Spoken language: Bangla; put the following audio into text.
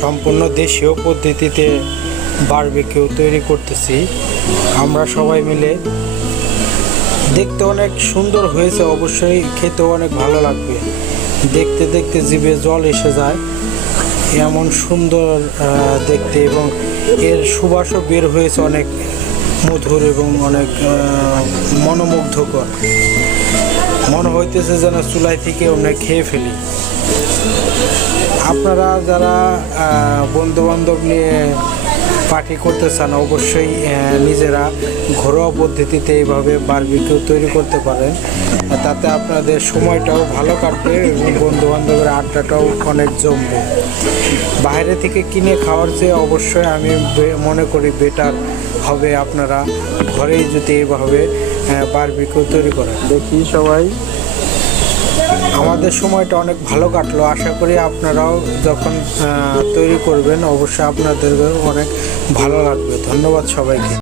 সম্পূর্ণ দেশীয় পদ্ধতিতে বারবিকিউ তৈরি করতেছি। আমরা সবাই মিলে। দেখতে অনেক সুন্দর হয়েছে, অবশ্যই খেতেও অনেক ভালো লাগবে। দেখতে দেখতে জিভে জল এসে যায়। এমন সুন্দর দেখতে এবং এর সুবাসও বের হয়েছে অনেক মধুর এবং অনেক মনোমুগ্ধকর। মনে হইতেছে যেন চুলাই থেকে অনেক খেয়ে ফেলি। আপনারা যারা বন্ধু বান্ধব নিয়ে পার্টি করতে চান, অবশ্যই নিজেরা ঘরোয়া পদ্ধতিতে এইভাবে বারবিকিউ তৈরি করতে পারেন। তাতে আপনাদের সময়টাও ভালো কাটবে এবং বন্ধু বান্ধবের আড্ডাটাও অনেক জমবে। বাইরে থেকে কিনে খাওয়ার চেয়ে অবশ্যই আমি মনে করি বেটার হবে আপনারা ঘরেই যদি এইভাবে বারবিকিউ তৈরি করেন। দেখি সবাই। আমাদের সময়টা অনেক ভালো কাটলো। আশা করি আপনারাও যখন তৈরি করবেন, অবশ্যই আপনাদের অনেক ভালো লাগবে। ধন্যবাদ সবাইকে।